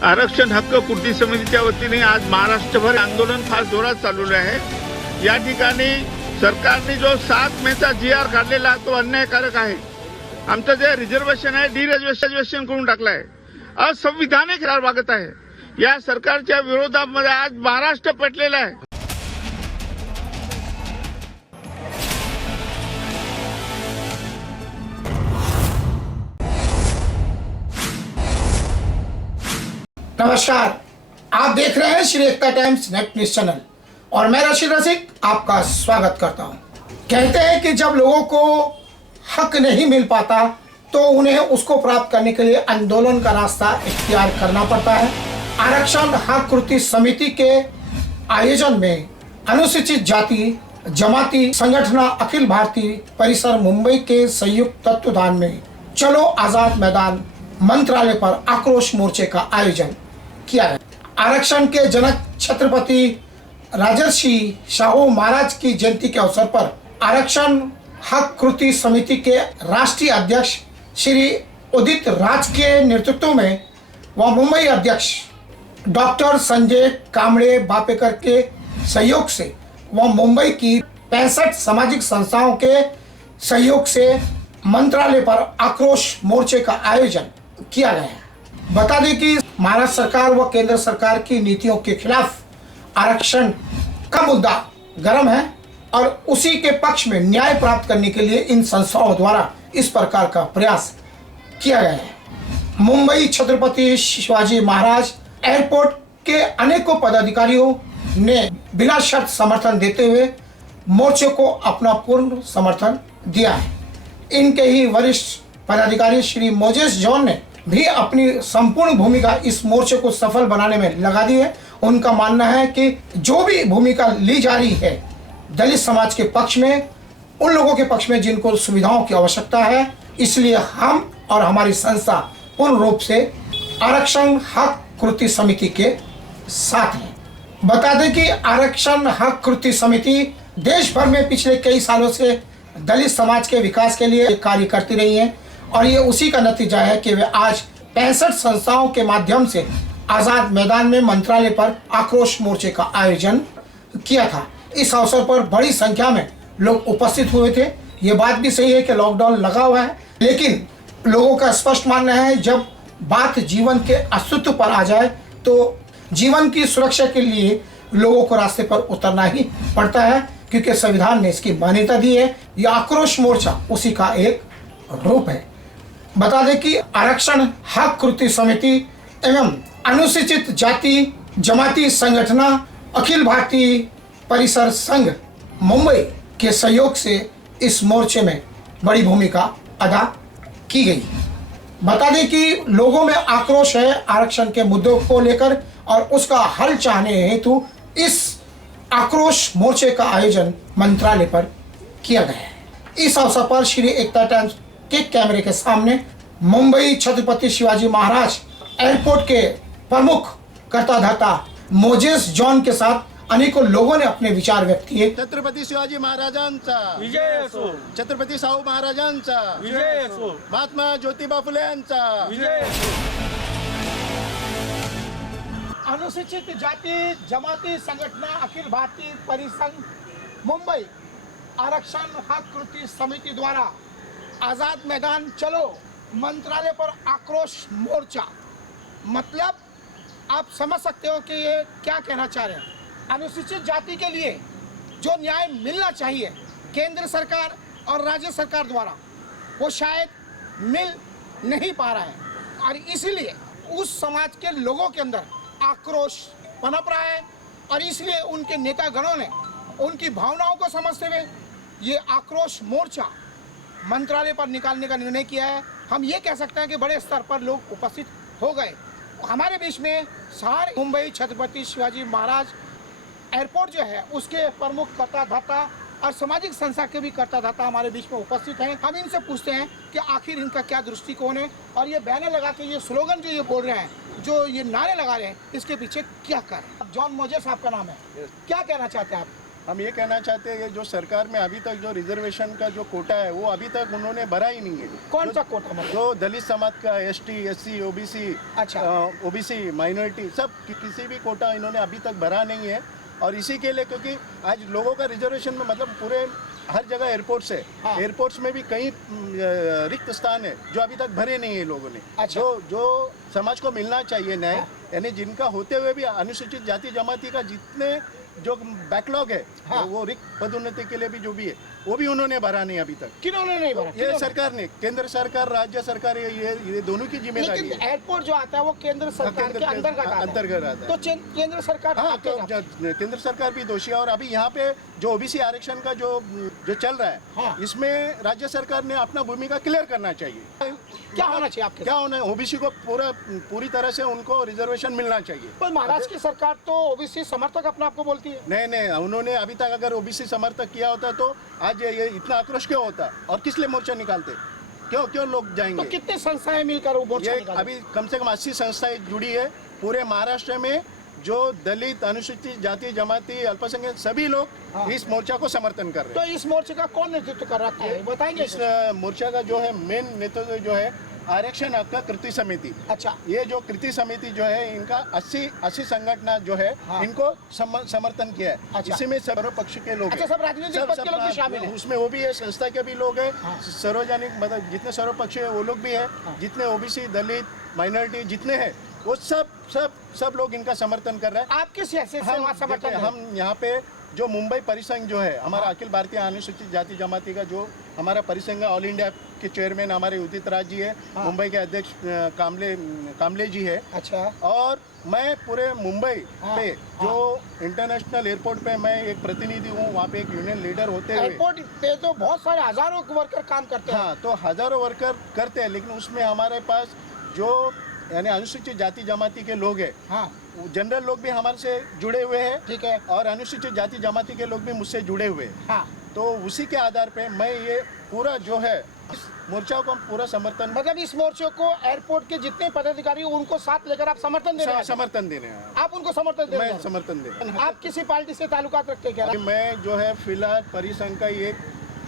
आरक्षण हक्क कृती समितीच्या वतीने आज महाराष्ट्रभर आंदोलन फार जोरात चालवले आहे। या ठिकाणी सरकारने जो 7 मेचा GR काढलेला तो अन्यायकारक आहे। आमचं जे रिझर्वेशन आहे डिरिझर्वेशन करून टाकलं आहे, असंविधानिक वागत आहे। या सरकारच्या विरोधामध्ये आज महाराष्ट्र पेटलेला आहे। नमस्कार, आप देख रहे हैं श्री एकता टाइम्स नेट न्यूज चैनल और मैं रशीद रसिक आपका स्वागत करता हूं। कहते हैं कि जब लोगों को हक नहीं मिल पाता तो उन्हें उसको प्राप्त करने के लिए आंदोलन का रास्ता इख्तियार करना पड़ता है। आरक्षण हक कृति समिति के आयोजन में अनुसूचित जाति जमाती संगठन अखिल भारतीय परिसर मुंबई के संयुक्त तत्वाधान में चलो आजाद मैदान मंत्रालय पर आक्रोश मोर्चे का आयोजन किया है। आरक्षण के जनक छत्रपति राजर्षि शाहू महाराज की जयंती के अवसर पर आरक्षण हक कृति समिति के राष्ट्रीय अध्यक्ष श्री उदित राज के नेतृत्व में व मुंबई अध्यक्ष डॉक्टर संजय कामड़े बापेकर के सहयोग से व मुंबई की 65 सामाजिक संस्थाओं के सहयोग से मंत्रालय पर आक्रोश मोर्चे का आयोजन किया गया है। बता दें कि महाराष्ट्र सरकार व केंद्र सरकार की नीतियों के खिलाफ आरक्षण का मुद्दा गर्म है और उसी के पक्ष में न्याय प्राप्त करने के लिए इन संस्थाओं द्वारा इस प्रकार का प्रयास किया गया है। मुंबई छत्रपति शिवाजी महाराज एयरपोर्ट के अनेकों पदाधिकारियों ने बिना शर्त समर्थन देते हुए मोर्चे को अपना पूर्ण समर्थन दिया है। इनके ही वरिष्ठ पदाधिकारी श्री मोजेस जॉन ने भी अपनी संपूर्ण भूमिका इस मोर्चे को सफल बनाने में लगा दी है। उनका मानना है कि जो भी भूमिका ली जा रही है दलित समाज के पक्ष में, उन लोगों के पक्ष में जिनको सुविधाओं की आवश्यकता है, इसलिए हम और हमारी संस्था पूर्ण रूप से आरक्षण हक कृति समिति के साथ हैं। बता दें कि आरक्षण हक कृति समिति देश भर में पिछले कई सालों से दलित समाज के विकास के लिए कार्य करती रही है और ये उसी का नतीजा है कि वे आज 65 संस्थाओं के माध्यम से आजाद मैदान में मंत्रालय पर आक्रोश मोर्चे का आयोजन किया था। इस अवसर पर बड़ी संख्या में लोग उपस्थित हुए थे। ये बात भी सही है कि लॉकडाउन लगा हुआ है, लेकिन लोगों का स्पष्ट मानना है जब बात जीवन के अस्तित्व पर आ जाए तो जीवन की सुरक्षा के लिए लोगों को रास्ते पर उतरना ही पड़ता है, क्योंकि संविधान ने इसकी मान्यता दी है। यह आक्रोश मोर्चा उसी का एक रूप है। बता दें कि आरक्षण हक कृति समिति एवं अनुसूचित जाति जमाती संगठन अखिल भारतीय परिसर संघ मुंबई के सहयोग से इस मोर्चे में बड़ी भूमिका अदा की गई। बता दें कि लोगों में आक्रोश है आरक्षण के मुद्दों को लेकर और उसका हल चाहने हेतु इस आक्रोश मोर्चे का आयोजन मंत्रालय पर किया गया है। इस अवसर पर श्री एकता टाइम्स के कैमरे के सामने मुंबई छत्रपति शिवाजी महाराज एयरपोर्ट के प्रमुख कर्ता धर्ता मोजेस जॉन के साथ अनेकों लोगों ने अपने विचार व्यक्त किए। छत्रपति शिवाजी महाराजांचा विजय असो, छत्रपति शाहू महाराजांचा विजय असो, महात्मा ज्योतिबा फुले यांचा विजय असो। अनुसूचित जाति जमाती संगठन अखिल भारतीय परिसंघ मुंबई आरक्षण हक कृति समिति द्वारा आजाद मैदान चलो मंत्रालय पर आक्रोश मोर्चा, मतलब आप समझ सकते हो कि ये क्या कहना चाह रहे हैं। अनुसूचित जाति के लिए जो न्याय मिलना चाहिए केंद्र सरकार और राज्य सरकार द्वारा, वो शायद मिल नहीं पा रहा है और इसीलिए उस समाज के लोगों के अंदर आक्रोश पनप रहा है और इसलिए उनके नेतागणों ने उनकी भावनाओं को समझते हुए ये आक्रोश मोर्चा मंत्रालय पर निकालने का निर्णय किया है। हम ये कह सकते हैं कि बड़े स्तर पर लोग उपस्थित हो गए। हमारे बीच में सारे मुंबई छत्रपति शिवाजी महाराज एयरपोर्ट जो है उसके प्रमुख कर्ता धर्ता और सामाजिक संस्था के भी कर्ता धर्ता हमारे बीच में उपस्थित हैं। हम इनसे पूछते हैं कि आखिर इनका क्या दृष्टिकोण है और ये बैनर लगा के ये स्लोगन जो ये बोल रहे हैं, जो ये नारे लगा रहे हैं, इसके पीछे क्या कर रहे हैं। जॉन मोजेस आपका नाम है, क्या कहना चाहते हैं आप? हम ये कहना चाहते हैं ये जो सरकार में अभी तक जो रिजर्वेशन का जो कोटा है वो अभी तक उन्होंने भरा ही नहीं है। कौन सा कोटा मतलब? जो दलित समाज का ST SC OBC अच्छा। OBC माइनॉरिटी सब किसी भी कोटा इन्होंने अभी तक भरा नहीं है। और इसी के लिए क्योंकि आज लोगों का रिजर्वेशन में मतलब पूरे हर जगह एयरपोर्ट्स है। हाँ। एयरपोर्ट्स में भी कई रिक्त स्थान है जो अभी तक भरे नहीं है लोगों ने। अच्छा। जो समाज को मिलना चाहिए न्याय, हाँ। यानी जिनका होते हुए भी अनुसूचित जाति जमाती का जितने जो बैकलॉग है हाँ। वो रिक्त पदोन्नति के लिए भी जो भी है वो भी उन्होंने भरा नहीं अभी तक। किन्होंने नहीं भरा? ये किन्होंने? सरकार ने, केंद्र सरकार राज्य सरकार ये दोनों की जिम्मेदारी लेकिन है। एयरपोर्ट जो आता है वो केंद्र सरकार के अंतर्गत आता है। अंतर्गत आता है। तो केंद्र सरकार हाँ, आपके तो साथ- केंद्र सरकार भी दोषी है। और अभी यहाँ पे जो OBC आरक्षण का जो चल रहा है हाँ। इसमें राज्य सरकार ने अपना भूमिका क्लियर करना चाहिए। क्या होना चाहिए आपके क्या होना है, OBC को पूरी तरह से उनको रिजर्वेशन मिलना चाहिए। पर महाराष्ट्र की सरकार तो ओबीसी समर्थक अपने आप को बोलती है। नहीं, उन्होंने अभी तक अगर OBC समर्थक किया होता तो आज ये इतना आक्रोश क्यों होता और किस लिए मोर्चा निकालते? क्यों लोग जाएंगे? तो कितने संस्थाएं मिलकर वो मोर्चा ये निकालें? अभी कम से कम 80 संस्थाएं जुड़ी है पूरे महाराष्ट्र में। जो दलित अनुसूचित जाति जमाती अल्पसंख्यक सभी लोग हाँ। इस मोर्चा को समर्थन कर रहे तो इस मोर्चे का कौन नेतृत्व कर रहा है बताएंगे? हैं। इस मोर्चा का जो है मेन नेतृत्व जो है आरक्षण हक का कृति समिति। अच्छा। ये जो कृति समिति जो है इनका 80 संगठन जो है हाँ। इनको समर्थन किया है। अच्छा। इसी में सर्व पक्ष के लोग अच्छा, हैं। सब राजनीतिक पक्ष के लोग भी शामिल हैं। उसमें वो भी है, संस्था के भी लोग हैं। हाँ। सार्वजनिक मतलब जितने सर्व पक्ष है वो लोग भी है। हाँ। जितने OBC दलित माइनॉरिटी जितने हैं वो सब लोग इनका समर्थन कर रहे हैं। आप किस हैसियत से वहाँ समर्थन देखिए, दें? हम यहाँ पे जो मुंबई परिसंघ जो है हमारा अखिल भारतीय अनुसूचित जाति जमाती का जो हमारा परिसंघ है, ऑल इंडिया के चेयरमैन हमारे उदित राज जी है। हाँ। मुंबई के अध्यक्ष कामले जी है। अच्छा। और मैं पूरे मुंबई हाँ। पे जो इंटरनेशनल एयरपोर्ट पे मैं एक प्रतिनिधि हूँ, वहाँ पे एक यूनियन लीडर होते हुए। एयरपोर्ट पे तो बहुत सारे हजारों वर्कर काम करते हैं। हाँ, तो हजारों वर्कर करते हैं, लेकिन उसमें हमारे पास जो यानी अनुसूचित जाति जमाती के लोग हैं, हाँ, जनरल लोग भी हमारे से जुड़े हुए हैं। ठीक है। और अनुसूचित जाति जमाती के लोग भी मुझसे जुड़े हुए हैं। हाँ। तो उसी के आधार पे मैं ये पूरा जो है इस मोर्चा को हम पूरा समर्थन मतलब इस मोर्चे को एयरपोर्ट के जितने पदाधिकारी उनको साथ लेकर आप समर्थन दे रहे हैं? समर्थन देने हैं। आप उनको समर्थन दे रहे मैं हैं? समर्थन दे रहा हूं। आप किसी पार्टी से ताल्लुकात रखते हैं क्या? मैं जो है फिलहाल परिसंघ का ही एक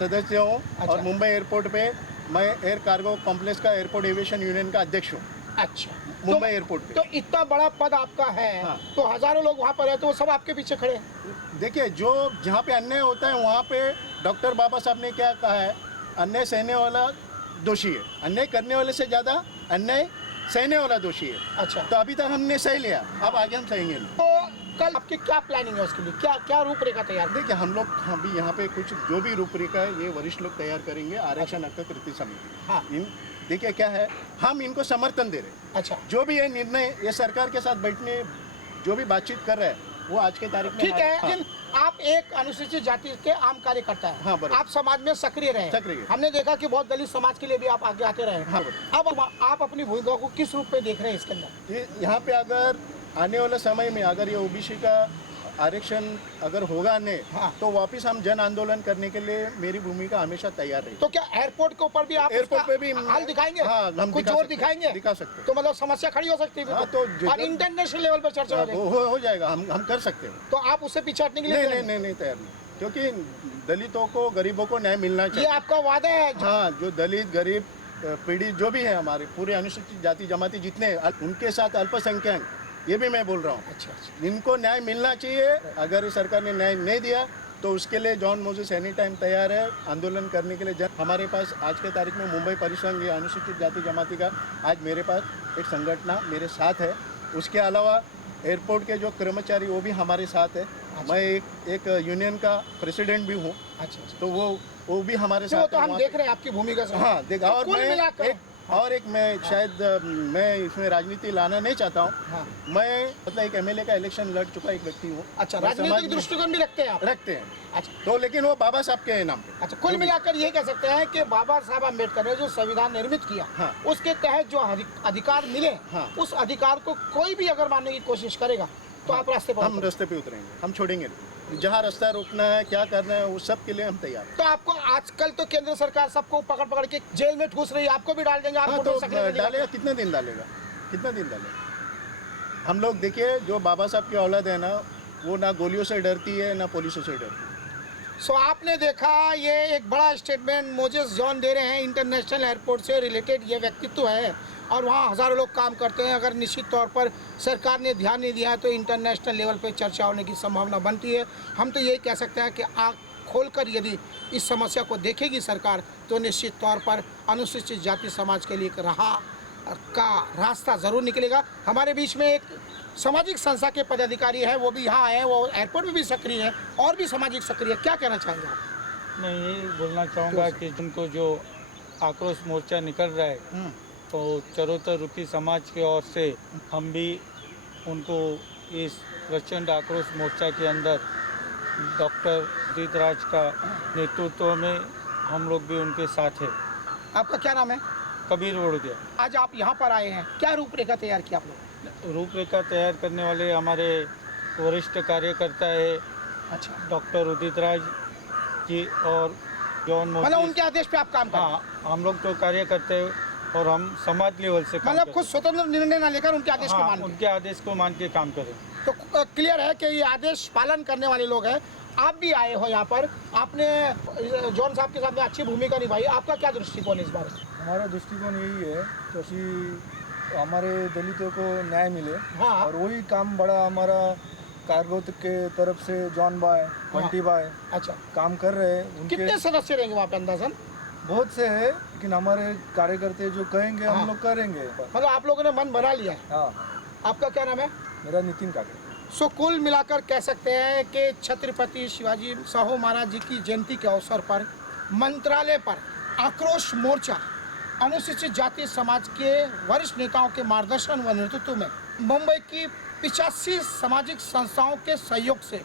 सदस्य हूँ। अच्छा। और मुंबई एयरपोर्ट पे मैं एयर कार्गो कॉम्प्लेक्स का एयरपोर्ट एविएशन यूनियन का अध्यक्ष हूँ। अच्छा। मुंबई एयरपोर्ट पे। तो इतना बड़ा पद आपका है। हाँ। तो हजारों लोग वहाँ पर है तो वो सब आपके पीछे खड़े हैं। देखिए, जो जहाँ पे अन्याय होता है वहाँ पे डॉक्टर बाबा साहब ने क्या कहा है, अन्याय सहने वाला दोषी है, अन्याय करने वाले से ज़्यादा अन्याय सहने वाला दोषी है। अच्छा। तो अभी तक हमने सह लिया, अब आगे हम सहेंगे नहीं। तो कल आपकी क्या प्लानिंग है उसके लिए? क्या रूपरेखा तैयार? देखिए, हम लोग अभी यहाँ पे कुछ जो भी रूपरेखा है ये वरिष्ठ लोग तैयार करेंगे। आरक्षण हक का कृति समिति। हाँ। देखिए क्या है, हम इनको समर्थन दे रहे हैं। अच्छा। जो भी ये निर्णय ये सरकार के साथ बैठने जो भी बातचीत कर रहे हैं वो आज के तारीख में ठीक है। हाँ। लेकिन आप एक अनुसूचित जाति के आम कार्यकर्ता हैं। हाँ, बराबर। आप समाज में सक्रिय रहे। सक्रिय। हमने देखा कि बहुत दलित समाज के लिए भी आप आगे आते रहे। हाँ, अब आप अपनी भूमिका को किस रूप में देख रहे हैं इसके अंदर? यहाँ पे अगर आने वाले समय में अगर ये OBC का आरक्षण अगर होगा नहीं हाँ। तो वापस हम जन आंदोलन करने के लिए मेरी भूमिका हमेशा तैयार रही। तो क्या एयरपोर्ट के ऊपर भी आप एयरपोर्ट पे भी हाल दिखाएंगे? हाँ, हम कुछ दिखा जोर सकते हैं। दिखाएंगे? दिखा सकते हैं। तो मतलब समस्या खड़ी हो सकती है हाँ, फिर तो और इंटरनेशनल लेवल पर चर्चा हो जाएगी। हो जाएगा, हम कर सकते हैं। तो आप उससे पीछे हटने के लिए तैयार हैं? नहीं तैयार नहीं, क्योंकि दलितों को गरीबों को न्याय मिलना ये चाहिए। आपका वादा है? हाँ, जो दलित गरीब पीड़ित जो भी है हमारे पूरे अनुसूचित जाति जमाती जितने हैं, उनके साथ अल्पसंख्यक, ये भी मैं बोल रहा हूँ। अच्छा। इनको न्याय मिलना चाहिए। अगर इस सरकार ने न्याय नहीं दिया तो उसके लिए जॉन मोसेस एनी टाइम तैयार है आंदोलन करने के लिए। हमारे पास आज के तारीख में मुंबई परिसंघ या अनुसूचित जाति जमाती का आज मेरे पास एक संगठन मेरे साथ है। उसके अलावा एयरपोर्ट के जो कर्मचारी वो भी हमारे साथ है। मैं एक यूनियन का प्रेसिडेंट भी हूँ। अच्छा। तो वो भी हमारे तो साथ वो तो है हम वहाँ देख पे। रहे हैं आपकी भूमिका से। हाँ, देखा। तो और कुल मैं मिलाकर मैं शायद मैं इसमें राजनीति लाना नहीं चाहता हूँ। हाँ। मैं मतलब एक MLA का इलेक्शन लड़ चुका एक व्यक्ति हूँ। अच्छा, मैं समाज राजनीतिक में दृष्टिकोण भी रखते हैं आप? रखते हैं। अच्छा। तो लेकिन वो बाबा साहब के नाम पे। अच्छा, कुल मिलाकर ये कह सकते हैं कि बाबा साहब अम्बेडकर ने जो संविधान निर्मित किया, हाँ। उसके तहत जो अधिकार मिले, हाँ। उस अधिकार को कोई भी अगर मानने की कोशिश करेगा तो आप रास्ते पर हम उतरेंगे। रास्ते पे उतरेंगे, हम छोड़ेंगे नहीं। जहाँ रास्ता रोकना है, क्या करना है, वो सब के लिए हम तैयार हैं। तो आपको आजकल तो केंद्र सरकार सबको पकड़ के जेल में ठूस रही है, आपको भी डाल देंगे? आप हाँ, फोटो तो सकने लगे। डालेगा, कितने दिन डालेगा? हम लोग देखिए, जो बाबा साहब की औलाद है ना, वो ना गोलियों से डरती है ना पुलिसों से डरती है। सो आपने देखा, ये एक बड़ा स्टेटमेंट मोजेस जॉन दे रहे हैं। इंटरनेशनल एयरपोर्ट से रिलेटेड ये व्यक्तित्व है और वहाँ हज़ारों लोग काम करते हैं। अगर निश्चित तौर पर सरकार ने ध्यान नहीं दिया है तो इंटरनेशनल लेवल पे चर्चा होने की संभावना बनती है। हम तो यही कह सकते हैं कि आँख खोलकर यदि इस समस्या को देखेगी सरकार तो निश्चित तौर पर अनुसूचित जाति समाज के लिए एक का रास्ता ज़रूर निकलेगा। हमारे बीच में एक सामाजिक संस्था के पदाधिकारी है, वो भी यहाँ आए हैं, वो एयरपोर्ट में भी सक्रिय है और भी सामाजिक सक्रिय। क्या कहना चाहेंगे आप? मैं यही बोलना चाहूँगा कि जिनको जो आक्रोश मोर्चा निकल रहा है तो चरोतर रुपी समाज की ओर से हम भी उनको इस प्रचंड आक्रोश मोर्चा के अंदर डॉक्टर उदितराज का नेतृत्व में हम लोग भी उनके साथ हैं। आपका क्या नाम है? कबीर वड़ोदिया। आज आप यहाँ पर आए हैं, क्या रूपरेखा तैयार की आप लोग? रूपरेखा तैयार करने वाले हमारे वरिष्ठ कार्यकर्ता है अच्छा, डॉक्टर उदितराज जी और जॉन मतलब मोदी। उनके आदेश पे आप काम कर रहे हैं? हाँ, हम लोग तो कार्य करते हैं और हम समाज लेवल से काम मतलब करते खुद स्वतंत्र निर्णय ना लेकर उनके आदेश हैं। को हाँ, मान के। उनके आदेश को मान के काम करें। तो क्लियर है कि ये आदेश पालन करने वाले लोग हैं। आप भी आए हो यहाँ पर, आपने जॉन साहब के साथ में अच्छी भूमिका निभाई। आपका क्या दृष्टिकोण है इस बारे में? हमारा दृष्टिकोण यही है कि हमारे दलितों को न्याय मिले। हाँ। और वही काम बड़ा हमारा कारगोत के तरफ से जॉन भाई, बंटी भाई अच्छा, काम कर रहे हैं। उनके कितने सदस्य रहेंगे वहाँ पे अंदाजन? बहुत से है, लेकिन हमारे कार्यकर्ता जो कहेंगे हाँ। हम लोग करेंगे। मतलब आप लोगों ने मन बना लिया है। हाँ, आपका क्या नाम है? मेरा नितिन काका। सो कुल मिलाकर कह सकते हैं कि छत्रपति शिवाजी साहू महाराज जी की जयंती के अवसर पर मंत्रालय पर आक्रोश मोर्चा अनुसूचित जाति समाज के वरिष्ठ नेताओं के मार्गदर्शन व नेतृत्व में मुंबई की 85 सामाजिक संस्थाओं के सहयोग से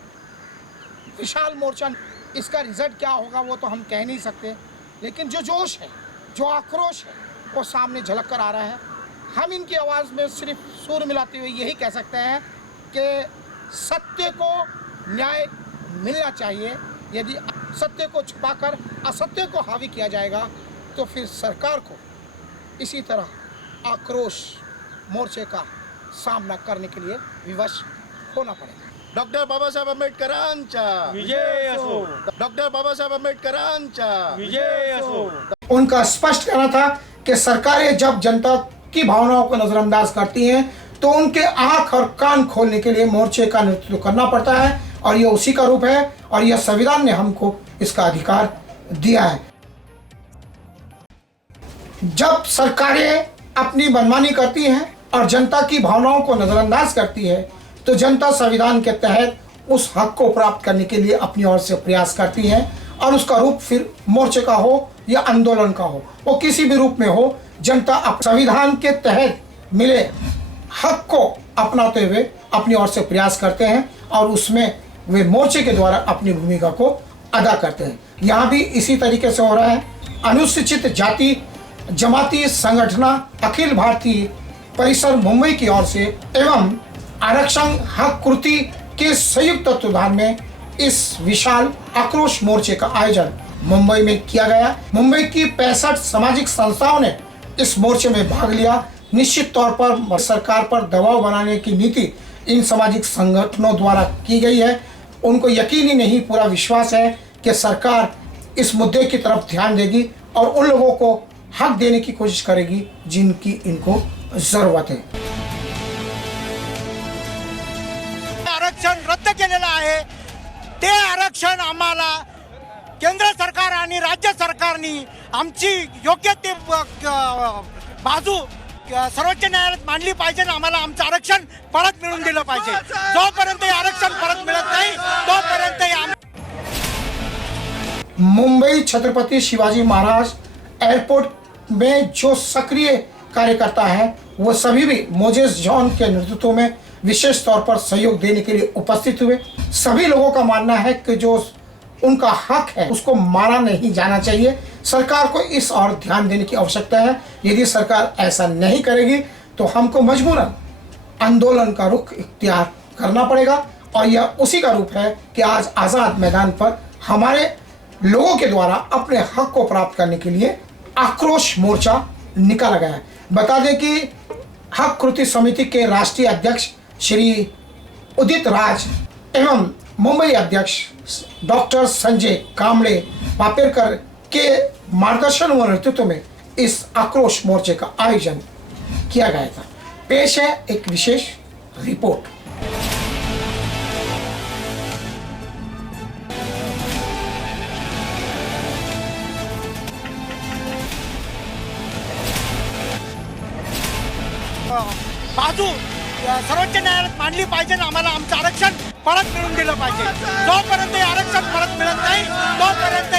विशाल मोर्चा। इसका रिजल्ट क्या होगा वो तो हम कह नहीं सकते, लेकिन जो जोश है, जो आक्रोश है, वो सामने झलक कर आ रहा है। हम इनकी आवाज़ में सिर्फ सुर मिलाते हुए यही कह सकते हैं कि सत्य को न्याय मिलना चाहिए। यदि सत्य को छुपाकर असत्य को हावी किया जाएगा तो फिर सरकार को इसी तरह आक्रोश मोर्चे का सामना करने के लिए विवश होना पड़ेगा। डॉक्टर बाबासाहेब आंबेडकरांचा विजय असो, डॉक्टर बाबासाहेब आंबेडकरांचा विजय असो। उनका स्पष्ट कहना था कि सरकारें जब जनता की भावनाओं को नजरअंदाज करती हैं तो उनके आंख और कान खोलने के लिए मोर्चे का नेतृत्व करना पड़ता है और यह उसी का रूप है और यह संविधान ने हमको इसका अधिकार दिया है। जब सरकारें अपनी मनमानी करती हैं और जनता की भावनाओं को नजरअंदाज करती है तो जनता संविधान के तहत उस हक को प्राप्त करने के लिए अपनी ओर से प्रयास करती है और उसका रूप फिर मोर्चे का हो या आंदोलन का हो, वो किसी भी रूप में हो, जनता संविधान के तहत मिले हक को अपनाते हुए अपनी ओर से प्रयास करते हैं और उसमें वे मोर्चे के द्वारा अपनी भूमिका को अदा करते हैं। यहाँ भी इसी तरीके से हो रहा है। अनुसूचित जाति जमाती संगठना अखिल भारतीय परिसर मुंबई की ओर से एवं आरक्षण हक कृति के संयुक्त तत्वाधान में इस विशाल आक्रोश मोर्चे का आयोजन मुंबई में किया गया। मुंबई की 65 सामाजिक संस्थाओं ने इस मोर्चे में भाग लिया। निश्चित तौर पर सरकार पर दबाव बनाने की नीति इन सामाजिक संगठनों द्वारा की गई है। उनको यकीन ही नहीं, पूरा विश्वास है कि सरकार इस मुद्दे की तरफ ध्यान देगी और उन लोगों को हक देने की कोशिश करेगी जिनकी इनको जरूरत है। आरक्षण रद्द केलेलं आहे, ते आरक्षण आम्हाला केंद्र सरकार आणि राज्य सरकारनी आमची योग्य ते बाजू सर्वोच्च न्यायालयात मांडली पाहिजे आणि आम्हाला आमचं आरक्षण परत मिळवून दिलं पाहिजे। जोपर्यंत हे आरक्षण परत मिळत नाही तोपर्यंत मुंबई छत्रपति शिवाजी महाराज एयरपोर्ट में जो सक्रिय कार्यकर्ता है वो सभी भी मोजेस जॉन के नेतृत्व में विशेष तौर पर सहयोग देने के लिए उपस्थित हुए। सभी लोगों का मानना है कि जो उनका हक है उसको माना नहीं जाना चाहिए। सरकार को इस और ध्यान देने की आवश्यकता है। यदि सरकार ऐसा नहीं करेगी तो हमको मजबूरन आंदोलन का रुख इख्तियार करना पड़ेगा और यह उसी का रूप है कि आज आज़ाद मैदान पर हमारे लोगों के द्वारा अपने हक को प्राप्त करने के लिए आक्रोश मोर्चा निकाला गया है। बता दें कि हक कृति समिति के राष्ट्रीय अध्यक्ष श्री उदित राज एवं मुंबई अध्यक्ष डॉक्टर संजय कामड़े पापेरकर के मार्गदर्शन व नेतृत्व में इस आक्रोश मोर्चे का आयोजन किया गया था। पेश है एक विशेष रिपोर्ट। बाजू सर्वोच्च न्यायालयात मांडली पाहिजे आणि आम्हाला आमचं आरक्षण परत मिळून दिलं पाहिजे। जोपर्यंत हे आरक्षण परत मिळत नाही तोपर्यंत